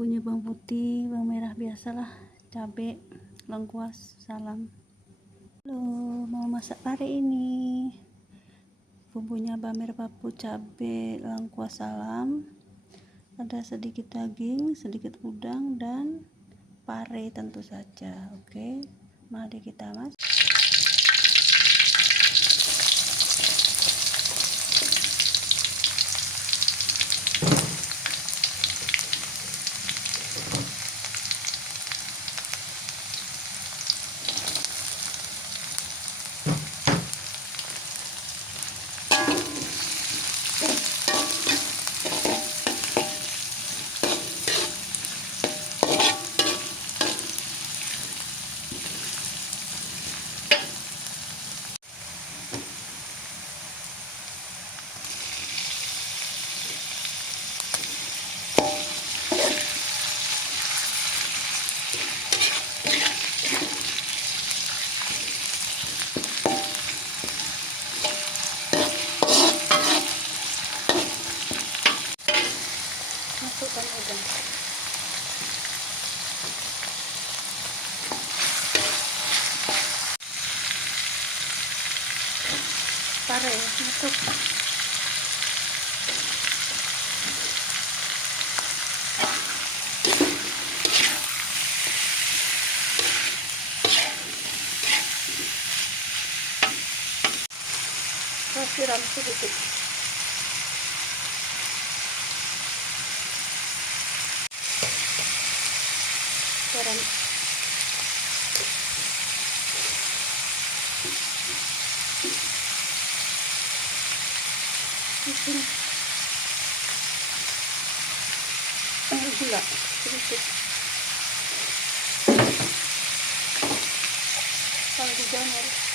bumbunya bawang putih, bawang merah biasalah, cabai, lengkuas, salam. Halo, mau masak pare ini. Bumbunya bawang merah, papu, cabai, lengkuas, salam. Ada sedikit daging, sedikit udang, dan pare tentu saja. Oke, mari kita masak. Masukkan udang. Pare masuk. Siram sedikit. Garam. Gula sedikit. Kalau di jamur.